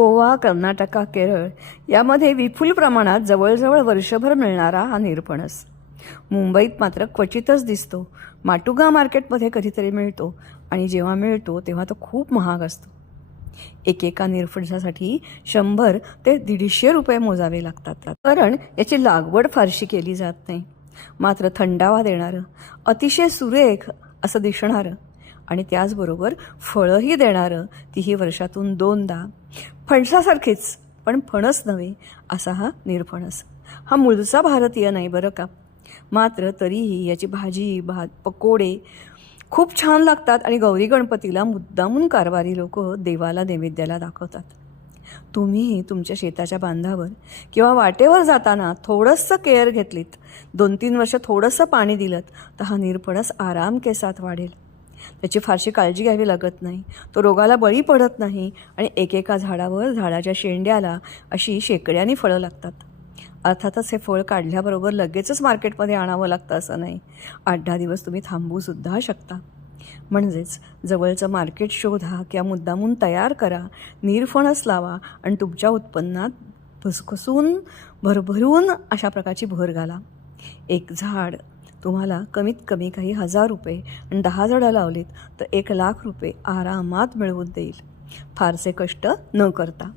गोवा कर्नाटका केरळ यामध्ये विपुल प्रमाणात जवळजवळ वर्षभर मिळणारा हा निरपणस. मुंबईत मात्र क्वचितच दिसतो. माटुगा मार्केटमध्ये कधीतरी मिळतो आणि जेव्हा मिळतो तेव्हा तो खूप महाग असतो. एकेका निरफणसासाठी शंभर ते दीडशे रुपये मोजावे लागतात. कारण याची लागवड फारशी केली जात नाही. मात्र थंडावा देणारं अतिशय सुरेख असं दिसणारं आणि त्याचबरोबर फळंही देणारं तीही वर्षातून दोनदा. फणसासारखीच. पण फणस नव्हे असा हा निरफणस. हा मूळचा भारतीय नाही बरं का? मात्र तरीही याची भाजी भात पकोडे खूप छान लागतात आणि गौरी गणपतीला मुद्दामून कारभारी लोक देवाला नैवेद्याला दाखवतात. तुम्ही तुमच्या शेताच्या बांधावर किंवा वाटेवर जाताना थोडंसं केअर घेतलीत दोन तीन वर्ष थोडंसं पाणी दिलं तर हा निरफणस आराम केसात वाढेल. त्याची फारशी काळजी घ्यावी लागत नाही. तो रोगाला बळी पडत नाही आणि एकेका झाडावर झाडाच्या शेंड्याला अशी शेकड्याने फळं लागतात. अर्थातच हे फळ काढल्याबरोबर लगेचच मार्केटमध्ये आणावं लागतं असं नाही. आठ दहा दिवस तुम्ही थांबूसुद्धा शकता. म्हणजेच जवळचं मार्केट शोधा किंवा मुद्दामून तयार करा निरफणस लावा आणि तुमच्या उत्पन्नात भसखसून भरभरून अशा प्रकारची भर घाला. एक झाड तुम्हाला कमीत कमी काही हजार रुपये आणि दहा झाडं लावलीत तर एक लाख रुपये आरामात मिळवून देईल. फारसे कष्ट न करता.